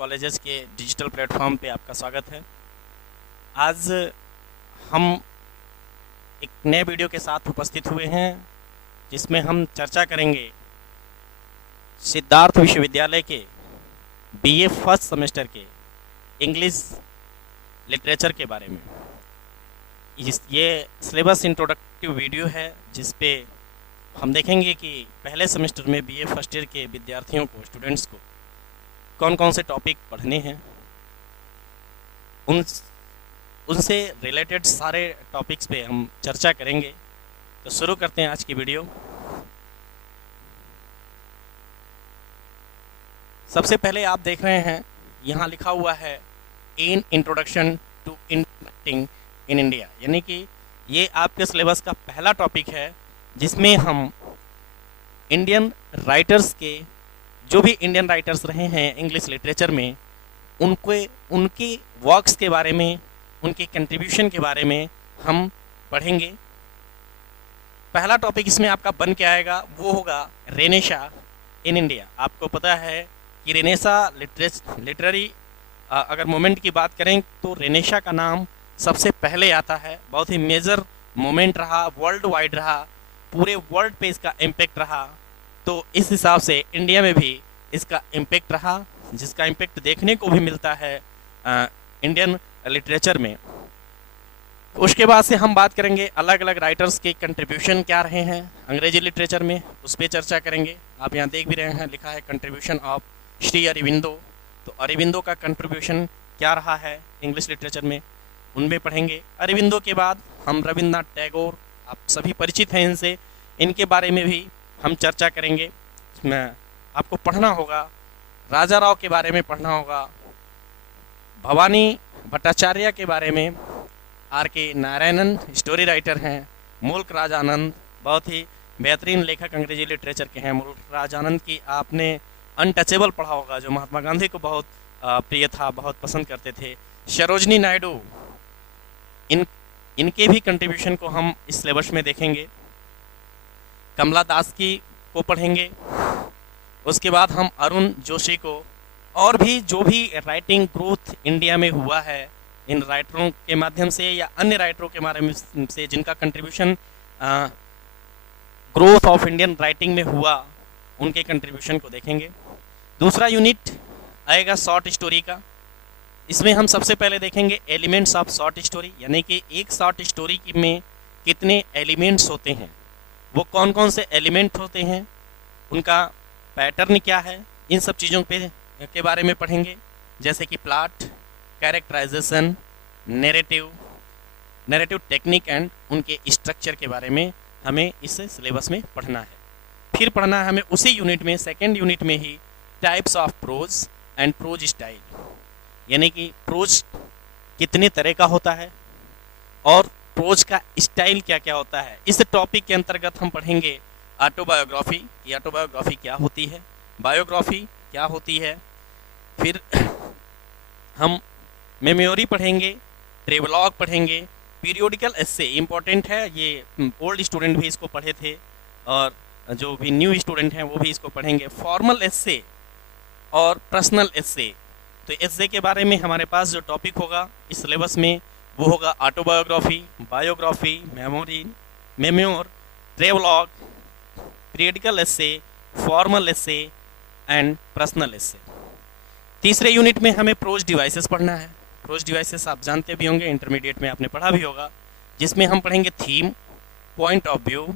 Colleges के digital platform पे आपका स्वागत है। आज हम एक नए वीडियो के साथ उपस्थित हुए हैं जिसमें हम चर्चा करेंगे सिद्धार्थ विश्वविद्यालय के बीए फर्स्ट सेमेस्टर के इंग्लिश लिटरेचर के बारे में। ये सिलेबस इंट्रोडक्टिव वीडियो है जिस पे हम देखेंगे कि पहले सेमेस्टर में बीए फर्स्ट ईयर के विद्यार्थियों को, स्टूडेंट्स को कौन कौन से टॉपिक पढ़ने हैं, उनसे रिलेटेड सारे टॉपिक्स पे हम चर्चा करेंगे। तो शुरू करते हैं आज की वीडियो। सबसे पहले आप देख रहे हैं यहाँ लिखा हुआ है in introduction to interacting in India, यानी कि ये आपके सिलेबस का पहला टॉपिक है जिसमें हम इंडियन राइटर्स के, जो भी इंडियन राइटर्स रहे हैं इंग्लिश लिटरेचर में, उनके वर्क्स के बारे में, उनके कंट्रीब्यूशन के बारे में हम पढ़ेंगे। पहला टॉपिक इसमें आपका बन के आएगा वो होगा रेनेसा इन इंडिया। आपको पता है कि रेनेसा लिटरेरी अगर मोमेंट की बात करें तो रेनेसा का नाम सबसे पहले आता है। बहुत ही मेजर मोमेंट रहा, वर्ल्ड वाइड रहा, पूरे वर्ल्ड पे इसका इम्पैक्ट रहा। तो इस हिसाब से इंडिया में भी इसका इम्पैक्ट रहा, जिसका इम्पैक्ट देखने को भी मिलता है इंडियन लिटरेचर में। उसके बाद से हम बात करेंगे अलग अलग राइटर्स के कंट्रीब्यूशन क्या रहे हैं अंग्रेजी लिटरेचर में, उस पर चर्चा करेंगे। आप यहाँ देख भी रहे हैं लिखा है कंट्रीब्यूशन ऑफ श्री अरविंदो। तो अरविंदो का कंट्रीब्यूशन क्या रहा है इंग्लिश लिटरेचर में, उनमें पढ़ेंगे। अरविंदो के बाद हम रविन्द्रनाथ टैगोर, आप सभी परिचित हैं इनसे, इनके बारे में भी हम चर्चा करेंगे। इसमें आपको पढ़ना होगा, राजा राव के बारे में पढ़ना होगा, भवानी भट्टाचार्य के बारे में, आर के नारायणन स्टोरी राइटर हैं, मुल्क राज आनंद बहुत ही बेहतरीन लेखक अंग्रेजी लिटरेचर के हैं। मुल्क राज आनंद की आपने अनटचेबल पढ़ा होगा, जो महात्मा गांधी को बहुत प्रिय था, बहुत पसंद करते थे। सरोजनी नायडू, इनके भी कंट्रीब्यूशन को हम इस सिलेबस में देखेंगे। कमला दास की को पढ़ेंगे। उसके बाद हम अरुण जोशी को, और भी जो भी राइटिंग ग्रोथ इंडिया में हुआ है इन राइटरों के माध्यम से या अन्य राइटरों के माध्यम से जिनका contribution growth of Indian writing में हुआ, उनके कंट्रीब्यूशन को देखेंगे। दूसरा यूनिट आएगा शॉर्ट स्टोरी का। इसमें हम सबसे पहले देखेंगे एलिमेंट्स ऑफ शॉर्ट स्टोरी, यानी कि एक शॉर्ट स्टोरी में कितने एलिमेंट्स होते हैं, वो कौन कौन से एलिमेंट होते हैं, उनका पैटर्न क्या है, इन सब चीज़ों के बारे में पढ़ेंगे। जैसे कि plot, characterisation, narrative technique and उनके स्ट्रक्चर के बारे में हमें इस सिलेबस में पढ़ना है। फिर पढ़ना है हमें उसी यूनिट में, सेकेंड यूनिट में ही, types of prose and prose style, यानी कि प्रोज कितने तरह का होता है और प्रोज का स्टाइल क्या क्या होता है। इस टॉपिक के अंतर्गत हम पढ़ेंगे ऑटोबायोग्राफी की ऑटोबायोग्राफी क्या होती है, बायोग्राफी क्या होती है। फिर हम मेमोरी पढ़ेंगे, ट्रेवलॉग पढ़ेंगे, पीरियोडिकल एस्से इम्पोर्टेंट है, ये ओल्ड स्टूडेंट भी इसको पढ़े थे और जो भी न्यू स्टूडेंट हैं वो भी इसको पढ़ेंगे। फॉर्मल एस्से और पर्सनल एस्से। तो एस्से के बारे में हमारे पास जो टॉपिक होगा इस सिलेबस में वो होगा autobiography, biography, memoir, travelogue, periodical essay, formal essay and personal essay. तीसरे यूनिट में हमें प्रोज डिवाइसेस पढ़ना है। प्रोज डिवाइसेस आप जानते भी होंगे, इंटरमीडिएट में आपने पढ़ा भी होगा, जिसमें हम पढ़ेंगे theme, point of view,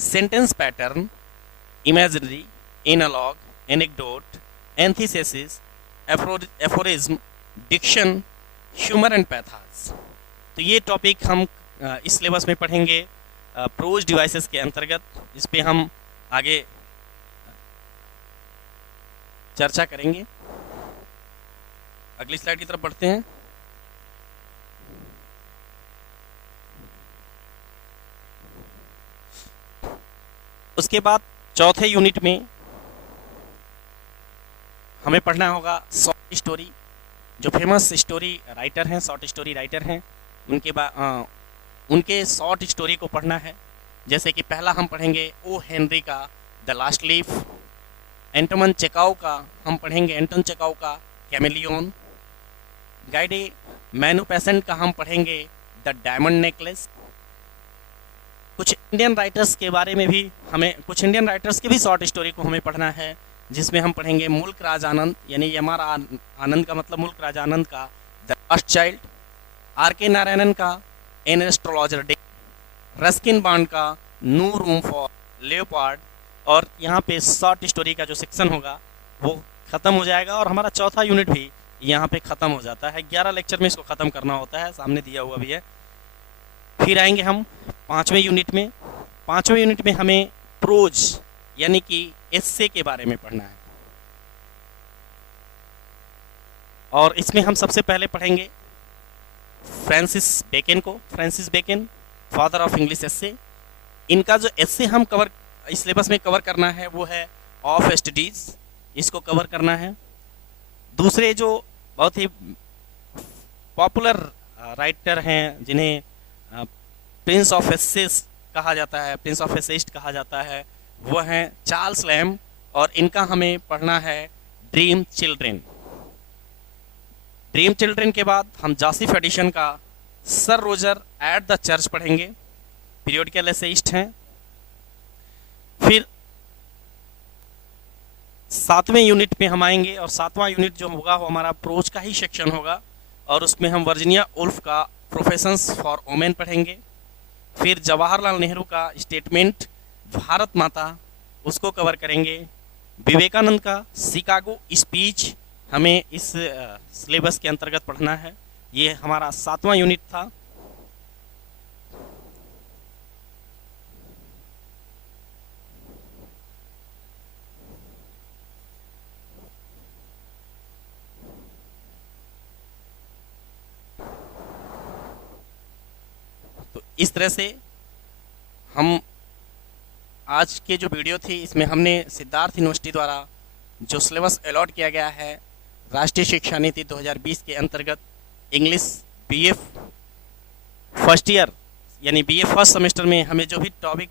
sentence pattern, imagery, analogue, anecdote, antithesis, aphorism, diction, humour and pathos. तो ये टॉपिक हम इस सिलेबस में पढ़ेंगे प्रोज डिवाइसेस के अंतर्गत। इस पे हम आगे चर्चा करेंगे। अगली स्लाइड की तरफ बढ़ते हैं। उसके बाद चौथे यूनिट में हमें पढ़ना होगा शॉर्ट स्टोरी। जो फेमस स्टोरी राइटर हैं, शॉर्ट स्टोरी राइटर हैं, उनके शॉर्ट स्टोरी को पढ़ना है। जैसे कि पहला हम पढ़ेंगे ओ हेनरी का द लास्ट लीफ, एंटोन चेकाउ का हम पढ़ेंगे, एंटोन चेकाउ का कैमिलियन, गाइडे मैनू पेसेंट का हम पढ़ेंगे द डायमंड नेकलेस। कुछ इंडियन राइटर्स के बारे में भी हमें, कुछ इंडियन राइटर्स की भी शॉर्ट स्टोरी को हमें पढ़ना है, जिसमें हम पढ़ेंगे मुल्क राज आनंद, यानी हमारा आनंद का मतलब मुल्क राज आनंद का द लास्ट चाइल्ड, आर के नारायणन का an astrologer day, Ruskin bond का नो रूम फॉर लेओपार्ड। और यहाँ पे शॉर्ट स्टोरी का जो सेक्शन होगा वो ख़त्म हो जाएगा और हमारा चौथा यूनिट भी यहाँ पे ख़त्म हो जाता है। 11 लेक्चर में इसको ख़त्म करना होता है, सामने दिया हुआ भी है। फिर आएंगे हम 5वें यूनिट में। 5वें यूनिट में हमें प्रोज यानी कि एस्से के बारे में पढ़ना है, और इसमें हम सबसे पहले पढ़ेंगे फ्रांसिस बेकन को। Francis Bacon father of English essay. इनका जो एस्से हम कवर इस सिलेबस में कवर करना है वो है ऑफ एस्टिडीज, इसको कवर करना है। दूसरे जो बहुत ही पॉपुलर राइटर हैं जिन्हें प्रिंस ऑफ एसेस कहा जाता है, प्रिंस ऑफ एसेस्ट कहा जाता है, वो हैं चार्ल्स लैम्ब, और इनका हमें पढ़ना है ड्रीम चिल्ड्रेन। ड्रीम चिल्ड्रेन के बाद हम जोसेफ एडिशन का sir Roger at the church पढ़ेंगे, पीरियोडिकल एसेइस्ट हैं। फिर 7वें यूनिट में हम आएंगे, और 7वां यूनिट जो होगा वो हमारा प्रोज का ही सेक्शन होगा, और उसमें हम वर्जीनिया वुल्फ का प्रोफेशंस फॉर वुमेन पढ़ेंगे। फिर जवाहरलाल नेहरू का स्टेटमेंट भारत माता, उसको कवर करेंगे। विवेकानंद का शिकागो स्पीच हमें इस सिलेबस के अंतर्गत पढ़ना है। ये हमारा 7वां यूनिट था। तो इस तरह से हम आज के जो वीडियो थी इसमें हमने सिद्धार्थ यूनिवर्सिटी द्वारा जो सिलेबस अलॉट किया गया है राष्ट्रीय शिक्षा नीति 2020 के अंतर्गत इंग्लिश बीए फर्स्ट ईयर यानी बीए फर्स्ट सेमेस्टर में हमें जो भी टॉपिक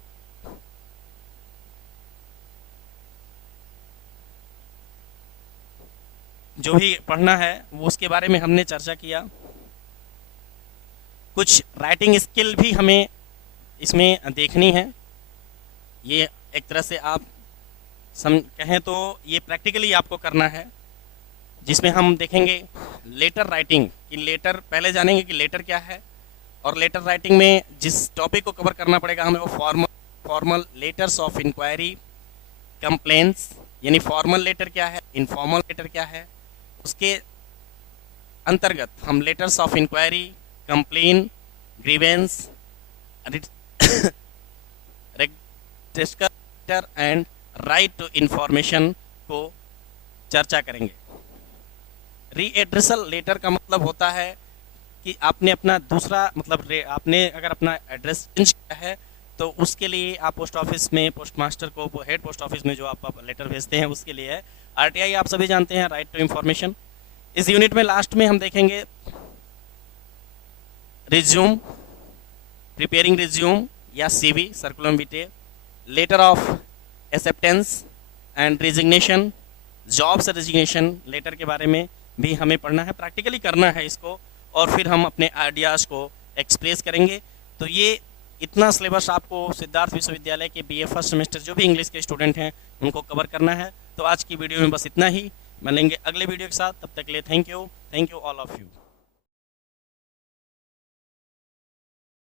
जो भी पढ़ना है वो उसके बारे में हमने चर्चा किया। कुछ राइटिंग स्किल भी हमें इसमें देखनी है। ये एक तरह से आप कहें तो ये प्रैक्टिकली आपको करना है, जिसमें हम देखेंगे लेटर राइटिंग कि लेटर पहले जानेंगे कि लेटर क्या है, और लेटर राइटिंग में जिस टॉपिक को कवर करना पड़ेगा हमें वो formal letters of inquiry, complaints यानी फॉर्मल लेटर क्या है, इनफॉर्मल लेटर क्या है, उसके अंतर्गत हम letters of inquiry, complain, grievance, register and right to information को चर्चा करेंगे। रीएड्रेसल लेटर का मतलब होता है कि आपने अपना दूसरा मतलब आपने अगर अपना एड्रेस चेंज किया है तो उसके लिए आप पोस्ट ऑफिस में पोस्ट मास्टर को हेड पोस्ट ऑफिस में जो आप लेटर भेजते हैं उसके लिए है। आरटीआई आप सभी जानते हैं, राइट टू इंफॉर्मेशन। इस यूनिट में लास्ट में हम देखेंगे रिज्यूम, प्रिपेयरिंग रिज्यूम या CV, curriculum vitae, letter of acceptance and resignation, job से रिजिग्नेशन लेटर के बारे में भी हमें पढ़ना है, प्रैक्टिकली करना है इसको, और फिर हम अपने आइडियाज़ को एक्सप्रेस करेंगे। तो ये इतना सिलेबस आपको सिद्धार्थ विश्वविद्यालय के बीए फर्स्ट सेमेस्टर जो भी इंग्लिश के स्टूडेंट हैं उनको कवर करना है। तो आज की वीडियो में बस इतना ही, मिलेंगे अगले वीडियो के साथ, तब तक के लिए thank you all of you.